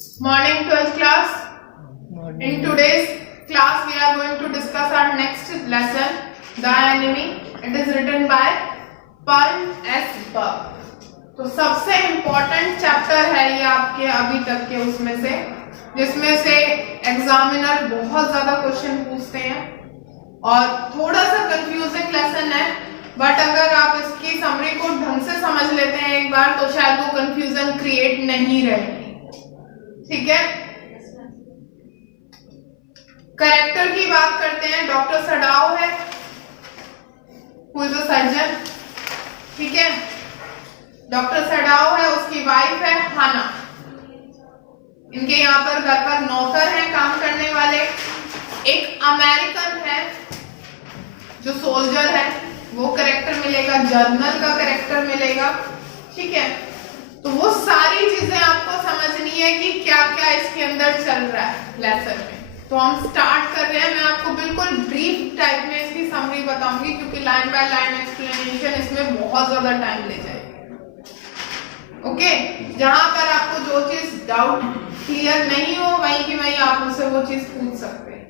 Morning 12th class. In today's class we are going to discuss our next lesson, The Enemy. It is written by Paul S. Buck. तो सबसे important chapter है ये आपके अभी तक के उसमें से, जिसमें से एग्जामिनर बहुत ज्यादा क्वेश्चन पूछते हैं और थोड़ा सा कंफ्यूजिंग लेसन है, बट अगर आप इसकी समरी को ढंग से समझ लेते हैं एक बार तो शायद वो कंफ्यूजन क्रिएट नहीं रहेगी। ठीक है, कैरेक्टर की बात करते हैं। डॉक्टर सडाओ है, हु इज अ सर्जन। ठीक है, डॉक्टर सडाओ है, उसकी वाइफ है हाना। इनके यहाँ पर घर पर नौकर हैं काम करने वाले। एक अमेरिकन है जो सोल्जर है, वो कैरेक्टर मिलेगा, जर्नल का कैरेक्टर मिलेगा। ठीक है, तो वो सारी चीजें आपको समझनी है कि क्या क्या इसके अंदर चल रहा है लेसन में। तो हम स्टार्ट कर रहे हैं। मैं आपको बिल्कुल ब्रीफ टाइप में इसकी समरी बताऊंगी क्योंकि लाइन बाय लाइन एक्सप्लेनेशन इसमें बहुत ज्यादा टाइम ले जाएगी। ओके, जहां पर आपको जो चीज डाउट क्लियर नहीं हो वहीं की वहीं आप मुझसे वो चीज पूछ सकते हैं।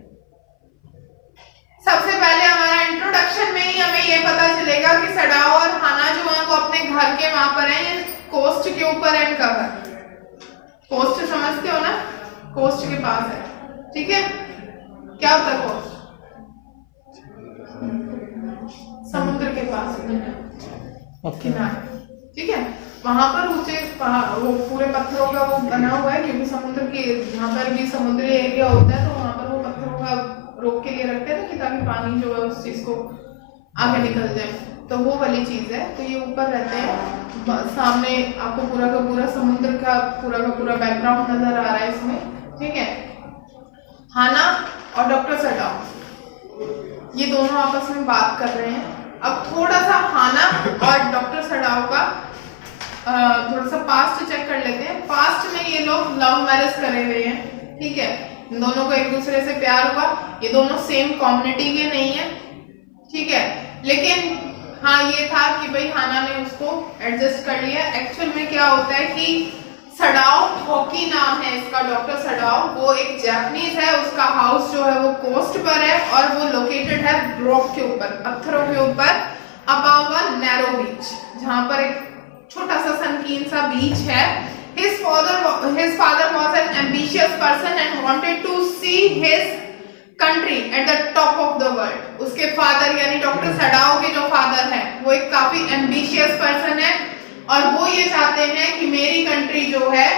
सबसे पहले हमारा इंट्रोडक्शन में ही हमें ये पता चलेगा कि सडाओ और हाना जो है वो अपने घर के वहां पर है, कोस्ट के ऊपर है इनका घर। कोस्ट समझते हो ना, कोस्ट के पास है। ठीक है, क्या होता है कोस्ट? समुद्र के पास किनारे। ठीक है, वहां पर ऊंचे वो पूरे पत्थरों का वो बना हुआ है क्योंकि समुद्र के जहाँ पर भी समुद्री एरिया होता है तो वहां पर वो पत्थरों का रोक के लिए रखते हैं ताकि पानी जो है उस चीज को आगे निकल जाए, तो वो वाली चीज है। तो ये ऊपर रहते हैं, सामने आपको पूरा का पूरा समुद्र का पूरा बैकग्राउंड नजर आ रहा है इसमें। ठीक है, हाना और डॉक्टर सडाओ ये दोनों आपस में बात कर रहे हैं। अब थोड़ा सा हाना और डॉक्टर सडाओ का थोड़ा सा पास्ट चेक कर लेते हैं। पास्ट में ये लोग लव मैरिज करे हुए हैं। ठीक है, इन दोनों को एक दूसरे से प्यार हुआ। ये दोनों सेम कम्युनिटी के नहीं है। ठीक है, लेकिन हाँ ये था कि भाई हाना ने उसको एडजस्ट कर लिया। एक्चुअल में क्या होता है कि सडाओ हॉकी नाम है इसका, डॉक्टर सडाओ, वो एक जापानीज है। उसका हाउस जो है वो कोस्ट पर है और वो लोकेटेड है रॉक के ऊपर, पत्थरों के ऊपर, अबाव अ नैरो बीच, जहां पर एक छोटा सा संकीर्ण सा बीच है। His father was an ambitious person and wanted to see his country at the top of the world. उसके फादर यानी डॉक्टर सडाओ के जो फादर है वो एक काफी एम्बिशियस पर्सन है और वो ये चाहते हैं कि मेरी कंट्री जो है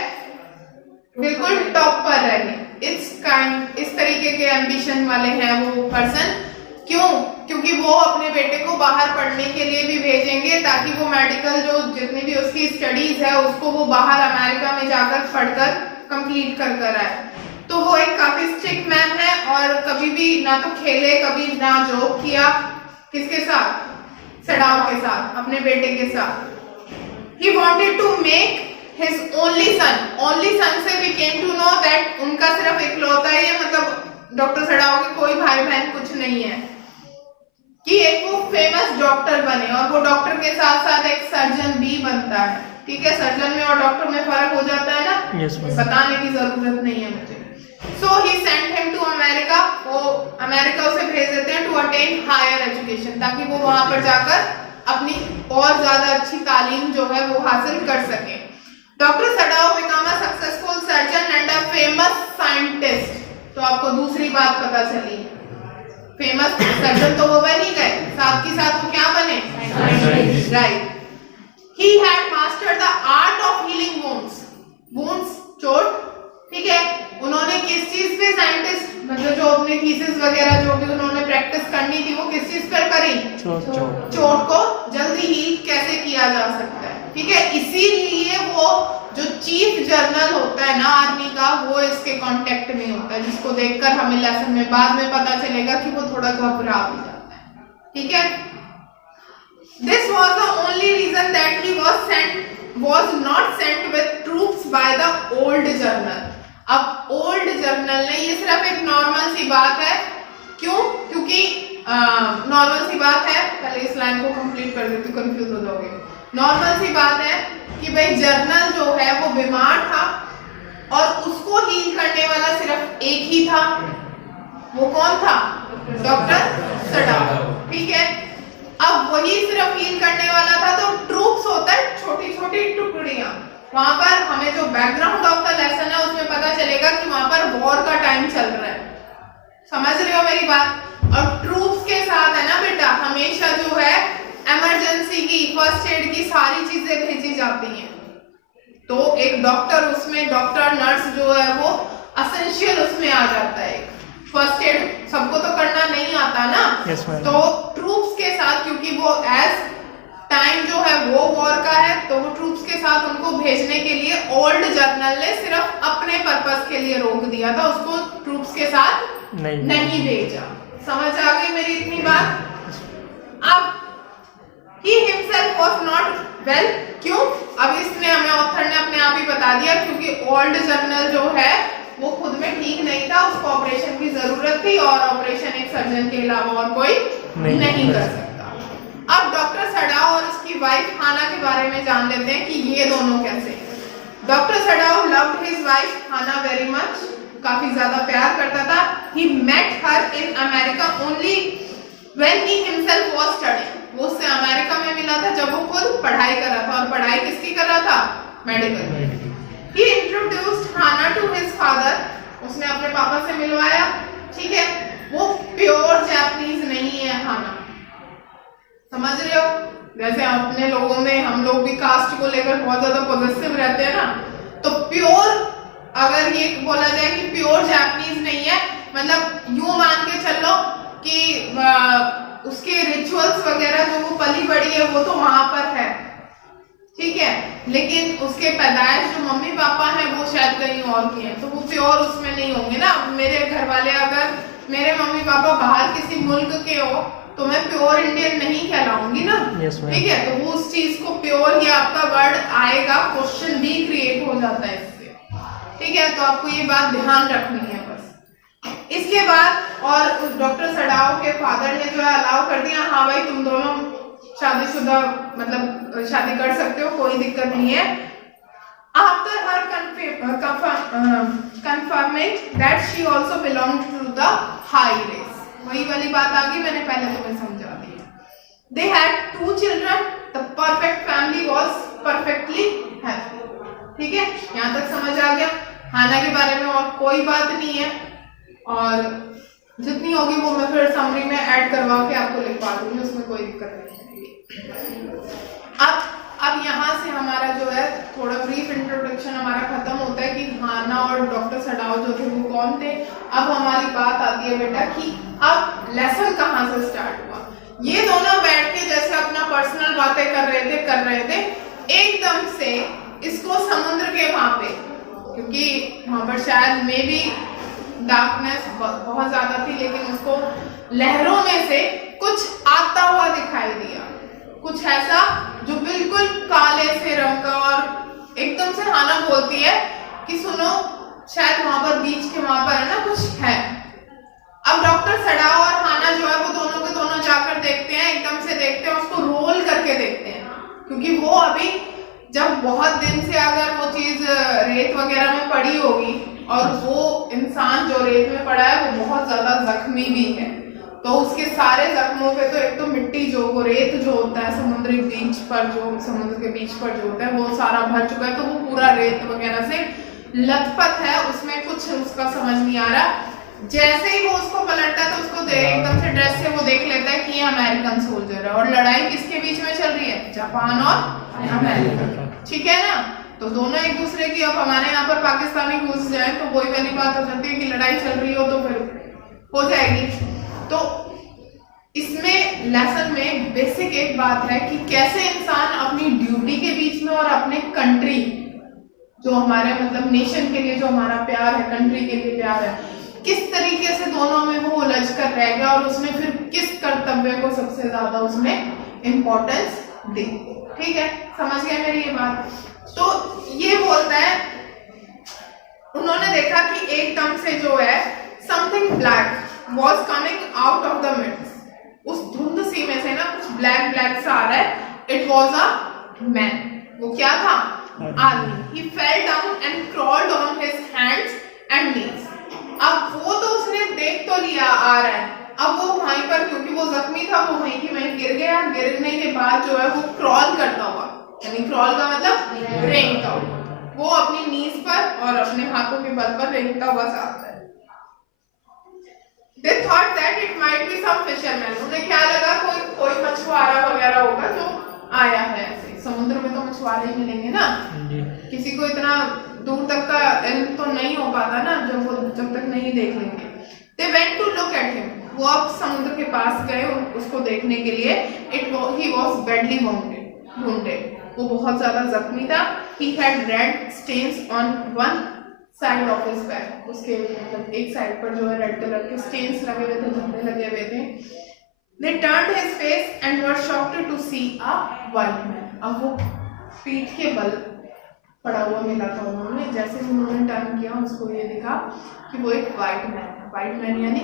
बिल्कुल टॉप पर रहे। इस तरीके के एम्बिशन वाले हैं वो पर्सन। क्यों? क्योंकि वो अपने बेटे को बाहर पढ़ने के लिए भी भेजेंगे ताकि वो मेडिकल जो जितनी भी उसकी स्टडीज है उसको वो बाहर अमेरिका में जाकर पढ़कर कंप्लीट कर आए। तो वो एक काफी स्ट्रिक्ट मैन है और कभी भी ना तो खेले कभी ना जोक किया। किसके साथ? सडाओ के साथ, अपने बेटे के साथ। He wanted to make his only son से we came to know that उनका सिर्फ इकलौता ही है, मतलब डॉक्टर सडाओ के कोई भाई बहन कुछ नहीं है, कि एक वो फेमस डॉक्टर बने और वो डॉक्टर के साथ साथ एक सर्जन भी बनता है। ठीक है, सर्जन में और डॉक्टर में फर्क हो जाता है ना, बताने की जरूरत नहीं है मुझे। So he sent him to America, वो अमेरिका उसे भेज देते हैं to attain higher education, ताकि वो वहां पर जाकर अपनी और ज्यादा अच्छी तालीम जो है वो हासिल कर सके। Doctor Sadao became a successful surgeon and a famous scientist। तो आपको दूसरी बात पता चली, फेमस सर्जन तो वो बन ही गए, साथ ही साथ वो क्या बने? Right. He had mastered the art of healing wounds, चोट। ठीक है, उन्होंने किस चीज पे साइंटिस्ट मतलब जो अपने थीसिस वगैरह जो भी उन्होंने प्रैक्टिस करनी थी वो किस चीज पर करी? चोट को जल्दी हील कैसे किया जा सकता है। ठीक है, इसीलिए वो जो चीफ जर्नल होता है ना आर्मी का वो इसके कांटेक्ट में होता है, जिसको देखकर हमें लेसन में बाद में पता चलेगा कि वो थोड़ा घबरा भी जाता है। ठीक है, This was the only reason that he was not sent with troops by the old journal। अब ओल्ड जर्नल ने, ये सिर्फ एक नॉर्मल सी बात है। क्यों? क्योंकि नॉर्मल सी बात है, पहले इस लाइन को कंप्लीट कर देती हूँ, कंफ्यूज हो जाओगे। नॉर्मल सी बात है कि भाई जर्नल जो है वो बीमार था और उसको हील करने वाला सिर्फ एक ही था, वो कौन था? Doctor Sadao. ठीक है, अब वही सिर्फ हील करने वाला था। तो ट्रूप्स होता है छोटी छोटी टुकड़ियां। वहां पर हमें जो बैकग्राउंड ऑफ द लेसन है उसमें पता चलेगा कि वहां पर वॉर का टाइम चल रहा है। समझ रहे हो मेरी बात? और ट्रूप्स के साथ है ना बेटा, हमेशा जो है इमरजेंसी की, फर्स्ट एड की सारी चीजें भेजी जाती हैं। तो एक डॉक्टर, उसमें डॉक्टर नर्स जो है वो एसेंशियल उसमें आ जाता है। फर्स्ट एड सबको तो करना नहीं आता ना। yes, तो ट्रूप्स के साथ, क्योंकि वो एज टाइम जो है वो वॉर का है, तो वो ट्रूप्स के साथ उनको भेजने के लिए ओल्ड जर्नल ने सिर्फ अपने पर्पस के लिए रोक दिया था, उसको ट्रूप्स के साथ नहीं भेजा। समझ आ गई मेरी इतनी बात? अब he himself was not well, क्यों? अब इसने हमें, ऑथर ने अपने आप ही बता दिया, क्योंकि ओल्ड जर्नल जो है वो खुद में ठीक नहीं था, उसको ऑपरेशन की जरूरत थी और ऑपरेशन एक सर्जन के अलावा और कोई नहीं कर सकता। अब डॉक्टर सडाओ और उसकी वाइफ हाना के बारे में जान लेते हैं कि ये दोनों कैसे हैं। Doctor Sadao loved his wife Hana very much, काफी ज्यादा प्यार करता था। He met her in America only when he himself was studying. वो उससे अमेरिका में मिला था जब वो खुद पढ़ाई कर रहा था, और पढ़ाई किसकी कर रहा था? Medical. He introduced Hannah to his father. उसने अपने पापा से मिलवाया। ठीक है, वो प्योर जापानीज नहीं है हाना, समझ रहे हो? जैसे अपने लोगों में हम लोग भी कास्ट को लेकर बहुत ज्यादा पॉजिटिव रहते हैं ना, तो प्योर, अगर ये बोला जाए कि प्योर जापानीज नहीं है, मतलब यूं मान के चलो कि उसके रिचुअल्स वगैरह जो वो पली बड़ी है वो तो वहां पर है, ठीक है, लेकिन उसके पैदाइश जो मम्मी पापा हैं वो शायद कहीं और की हैं, तो वो प्योर उसमें नहीं होंगे ना। मेरे घर वाले, अगर मेरे मम्मी पापा बाहर किसी मुल्क के हो तो मैं प्योर इंडियन नहीं कहलाऊंगी ना। ठीक है, तो वो उस चीज को प्योर ही आपका वर्ड आएगा, क्वेश्चन भी क्रिएट हो जाता है इससे। ठीक है, तो आपको ये बात ध्यान रखनी है बस। इसके बाद और डॉक्टर सडाओ के फादर ने जो है अलाउ कर दिया, हाँ भाई तुम दोनों शादीशुदा, मतलब शादी कर सकते हो, कोई दिक्कत नहीं है। After her confirming that she also belonged to the high race, वही वाली बात आ गई, मैंने पहले तुम्हें समझा दी। They had 2 children, the perfect family was perfectly happy। ठीक है, यहाँ तक समझ आ गया। हाना के बारे में और कोई बात नहीं है, और जितनी होगी वो मैं फिर समरी में ऐड करवा के आपको लिखवा दूंगी, उसमें कोई दिक्कत नहीं है। अब यहाँ से हमारा जो है थोड़ा ब्रीफ इंट्रोडक्शन हमारा खत्म होता है कि हाना और डॉक्टर सडाओ जो थे वो कौन थे। अब हमारी बात आती है बेटा कि अब लेसन कहाँ से स्टार्ट हुआ। ये दोनों बैठ के जैसे अपना पर्सनल बातें कर रहे थे, एकदम से इसको समुद्र के वहां पे, क्योंकि वहां पर शायद मे बी डार्कनेस बहुत ज्यादा थी, लेकिन उसको लहरों में से कुछ आता हुआ दिखाई दिया, कुछ ऐसा जो बिल्कुल काले से रंग का, और एकदम से हाना बोलती है कि सुनो, शायद वहां पर बीच के वहां पर है ना कुछ है। अब डॉक्टर सडाओ और हाना जो है वो दोनों के दोनों जाकर देखते हैं, एकदम से देखते हैं, उसको रोल करके देखते हैं, क्योंकि वो अभी जब बहुत दिन से अगर वो चीज रेत वगैरह में पड़ी होगी, और वो इंसान जो रेत में पड़ा है वो बहुत ज्यादा जख्मी भी है, तो उसके सारे जख्मों पे तो एक तो मिट्टी जो वो रेत जो होता है समुद्री बीच पर, जो समुद्र के बीच पर जो होता है वो सारा भर चुका है, तो वो पूरा रेत वगैरह से लथपथ है, उसमें कुछ उसका समझ नहीं आ रहा। जैसे ही वो उसको पलटता है तो उसको एकदम से ड्रेस से वो देख लेता है कि ये अमेरिकन सोल्जर है, और लड़ाई किसके बीच में चल रही है? जापान और अमेरिका। ठीक है ना, तो दोनों एक दूसरे की, अब हमारे यहाँ पर पाकिस्तानी घुस जाए तो वही वाली बात हो जाती है कि लड़ाई चल रही हो तो फिर हो जाएगी। तो इसमें लेसन में बेसिक एक बात है कि कैसे इंसान अपनी ड्यूटी के बीच में और अपने कंट्री, जो हमारे मतलब नेशन के लिए जो हमारा प्यार है, कंट्री के लिए प्यार है, किस तरीके से दोनों में वो उलझ कर रह गया, और उसमें फिर किस कर्तव्य को सबसे ज्यादा उसने इम्पोर्टेंस दी। ठीक है, समझ गए मेरी ये बात? तो ये बोलता है, उन्होंने देखा कि एकदम से जो है something black was coming out of the midst, उस धुंध सी में से ना कुछ ब्लैक ब्लैक सा आ रहा है। It was a man, वो क्या था? army. He fell down and crawled on his hands and knees. अब वो तो उसने देख तो लिया आ रहा है, अब वो वहीं पर क्योंकि वो जख्मी था वो वहीं की वहीं गिर गया। गिरने के बाद जो है वो क्रॉल करता हुआ, यानी क्रॉल का मतलब रेंगता हुआ, वो अपनी नीज पर और अपने हाथों के बल पर रेंगता हुआ जाता है। They thought that it might be some fisherman. उन्हें क्या लगा कोई मछुआरा वगैरह होगा जो आया है। ऐसे समुद्र में तो मछुआरे ही मिलेंगे ना, किसी को इतना दूर तक का इल्म तो नहीं हो पाता ना जब तक नहीं देख लेंगे। They went to look at him. वो अब समुद्र के पास गए उसको देखने के लिए। He was badly wounded. वो बहुत ज्यादा जख्मी था। He had red stains on one side of his back. उसके मतलब एक साइड पर जो है रेड कलर के स्टेन्स लगे हुए थे, धब्बे लगे हुए थे। They turned his face and were shocked to see a white man. अब वो पीठ के बल पड़ा हुआ मिला था उन्होंने, जैसे उन्होंने टर्न किया उसको ये दिखा कि वो एक वाइट मैन है। वाइट मैन यानी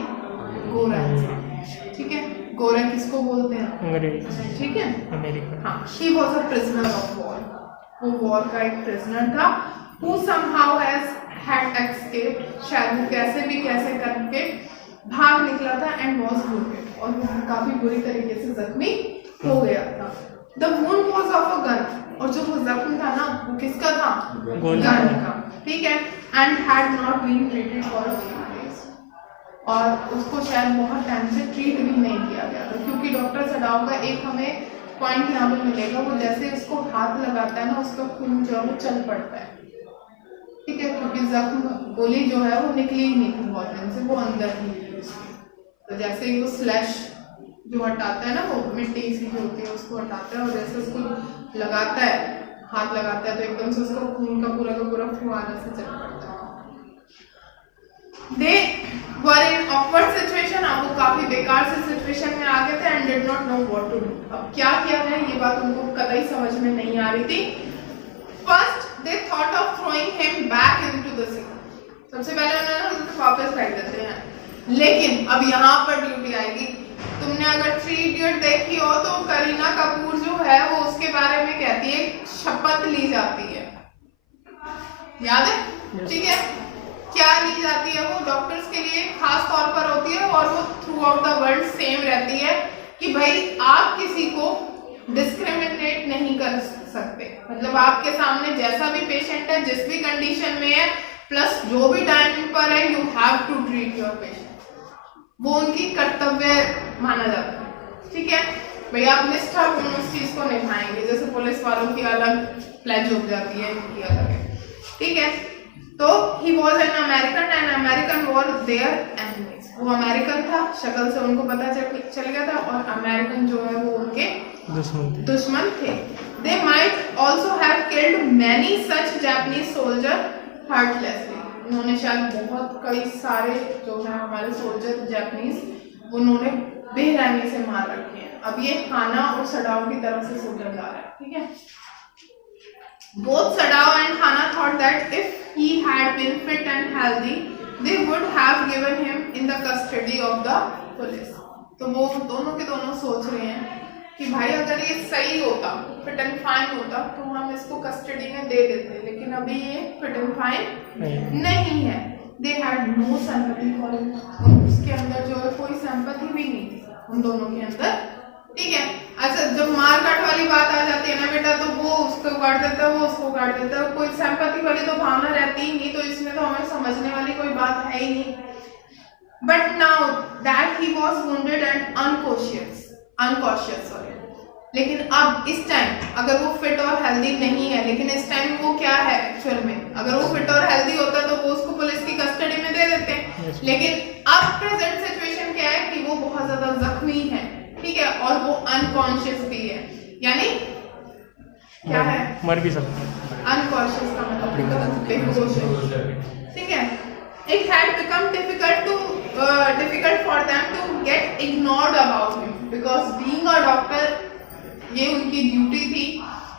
गोरा इंसान, ठीक है। गोरा किसको बोलते हैं, ठीक है, अमेरिका। हाँ, he was a prisoner of war. वो वॉर का एक प्रिजनर था। Who somehow had escaped. शायद वो कैसे करके भाग निकला था and was wounded. और वो काफी बुरी तरीके से जख्मी हो गया था। The wound was of a gun. और जो वो जख्म था ना वो किसका था, गन का, ठीक है। And had not been treated for a few days. और उसको शायद बहुत टाइम से ट्रीट भी नहीं किया गया था, क्योंकि डॉक्टर सडाव का एक हमें पॉइंट यहाँ पे मिलेगा, वो जैसे उसको हाथ लगाता है ना उसका खून जो है वो चल पड़ता है, ठीक है, क्योंकि जख्म गोली जो है वो निकली ही नहीं थी बहुत दिन से, वो अंदर ही थी उसकी। तो जैसे ही वो स्लैश जो हटाता है ना, वो मिट्टी सी जो होती है उसको हटाता है और जैसे उसको लगाता है, हाथ लगाता है तो एकदम से उसका खून का पूरा फुहारा से चल पड़ता है। They were in awkward situation. अब वो काफी बेकार से सिचुएशन में आ गए थे and did not know what to do. अब क्या किया जाए ये बात उनको कतई समझ में नहीं आ रही थी। First they thought of throwing him back into the sea. सबसे पहले उन्होंने उसे वापस फेंक देते हैं, लेकिन अब यहाँ पर ड्यूटी आएगी। तुमने अगर 3 इडियट देखी हो तो करीना कपूर जो है वो उसके बारे में कहती है शपथ ली जाती है, याद है, ठीक है। क्या ली जाती है, वो डॉक्टर्स के लिए खास तौर पर होती है और वो through out the world same रहती है कि भाई आप किसी को डिस्क्रिमिनेट नहीं कर सकते। मतलब आपके सामने जैसा भी पेशेंट है, जिस भी कंडीशन में है, प्लस जो भी टाइमिंग पर है, you have to treat your patient. वो उनकी कर्तव्य माना जाता है, ठीक है। भाई आप निष्ठापूर्ण उस चीज को निभाएंगे, जैसे पुलिस वालों की अलग प्लेज हो जाती है, इनकी अलग है, ठीक है। तो he was an American and American were their enemies. वो अमेरिकन था, शक्ल से उनको पता चल गया था, और अमेरिकन जो है वो उनके दुश्मन थे। They might also have killed many such Japanese soldiers heartlessly. उन्होंने शायद बहुत कई सारे जो है हमारे सोल्जर जापानीज उन्होंने बेरहमी से मार रखे हैं। अब ये हाना और सडाओ की तरफ से सोल्जर जा रहा है, ठीक है। Both Sadao and Hana thought that if he had been fit and healthy, they would have given him in the custody of the police. तो वो दोनों के दोनों सोच रहे हैं कि भाई अगर ये सही होता, फिट एंड फाइन होता, तो हम इसको कस्टडी में दे देते, लेकिन अभी ये फिट एंड फाइन नहीं है। They had no sympathy for him. उसके अंदर जो है कोई सिंपैथी भी नहीं थी उन दोनों के अंदर, ठीक है। अच्छा, जब मार काट वाली बात आ जाती है ना बेटा, तो वो उसको काट देता है, वो उसको काट देता है, कोई सिंपैथी वाली तो भावना रहती ही नहीं, तो इसमें तो हमें समझने वाली कोई बात है ही नहीं। But now that he was wounded and unconscious, लेकिन अब इस टाइम अगर वो फिट और हेल्दी नहीं है, लेकिन इस टाइम वो क्या है एक्चुअल में, अगर वो फिट और हेल्दी होता तो वो उसको पुलिस की कस्टडी में दे देते हैं, लेकिन अब प्रेजेंट सिचुएशन क्या है कि वो बहुत ज्यादा जख्मी है, ठीक है, और वो अनकॉन्शियस भी है, यानी क्या है, मर भी सकता है। अनकॉन्शियस का मतलब बेहोश है, ठीक है। It had become difficult for them to get ignored about him because being a doctor ये उनकी ड्यूटी थी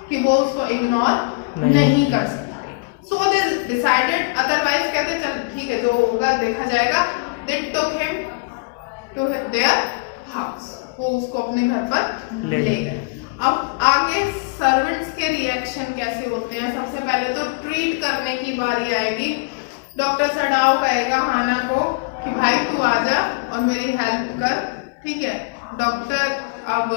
कि वो उसको इग्नोर नहीं कर सकते। So they decided, otherwise कहते चल ठीक है जो होगा देखा जाएगा। They took him to their house. वो उसको अपने घर पर ले गए। अब आगे सर्वेंट्स के रिएक्शन कैसे होते हैं। सबसे पहले तो ट्रीट करने की बारी आएगी। डॉक्टर सडाओ कहेगा हाना को कि भाई तू आजा और मेरी हेल्प कर, ठीक है। डॉक्टर अब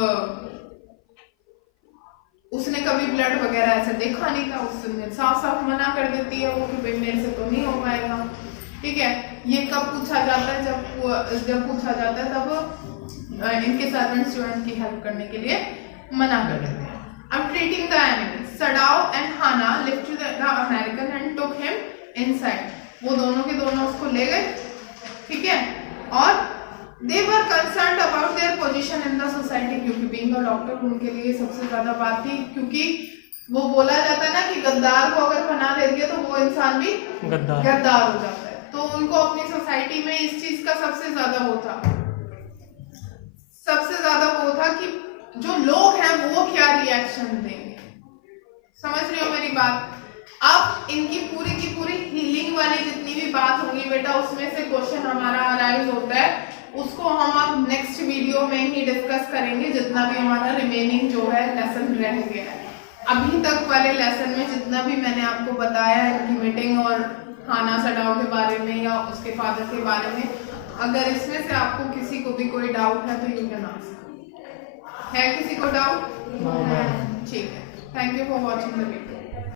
उसने कभी ब्लड वगैरह ऐसे देखा नहीं था, उसने साफ साफ मना कर देती है वो कि भाई मेरे से तो नहीं हो पाएगा, ठीक है। ये कब पूछा जाता है, जब पूछा जाता है तब इनके सर्वेंट्स जो है इनकी हेल्प करने के लिए मना कर देते हैं। अब treating the animal, Sadao and Hana lifted the American and took him inside. वो दोनों के दोनों उसको ले गए, ठीक है। और they were concerned about their position in the society, क्योंकि being a doctor उनके लिए सबसे ज्यादा बात थी, क्योंकि वो बोला जाता है ना कि गद्दार को अगर पनाह दे दिया तो वो इंसान भी गद्दार हो जाता है। तो उनको अपनी सोसाइटी में इस चीज का सबसे ज्यादा वो था कि जो लोग हैं वो क्या रिएक्शन देंगे। समझ रहे हो मेरी बात। अब इनकी पूरी की पूरी हीलिंग वाली जितनी भी बात होगी बेटा, उसमें से क्वेश्चन हमारा अराइज होता है, उसको हम अब नेक्स्ट वीडियो में ही डिस्कस करेंगे, जितना भी हमारा रिमेनिंग जो है लेसन रह गया है। अभी तक वाले लेसन में जितना भी मैंने आपको बताया इनकी मीटिंग और हाना सडाओ के बारे में या उसके फादर के बारे में, अगर इसमें से आपको किसी को भी कोई डाउट है तो यू कैन आस्क। है किसी को डाउट? ठीक है। Thank you for watching the video.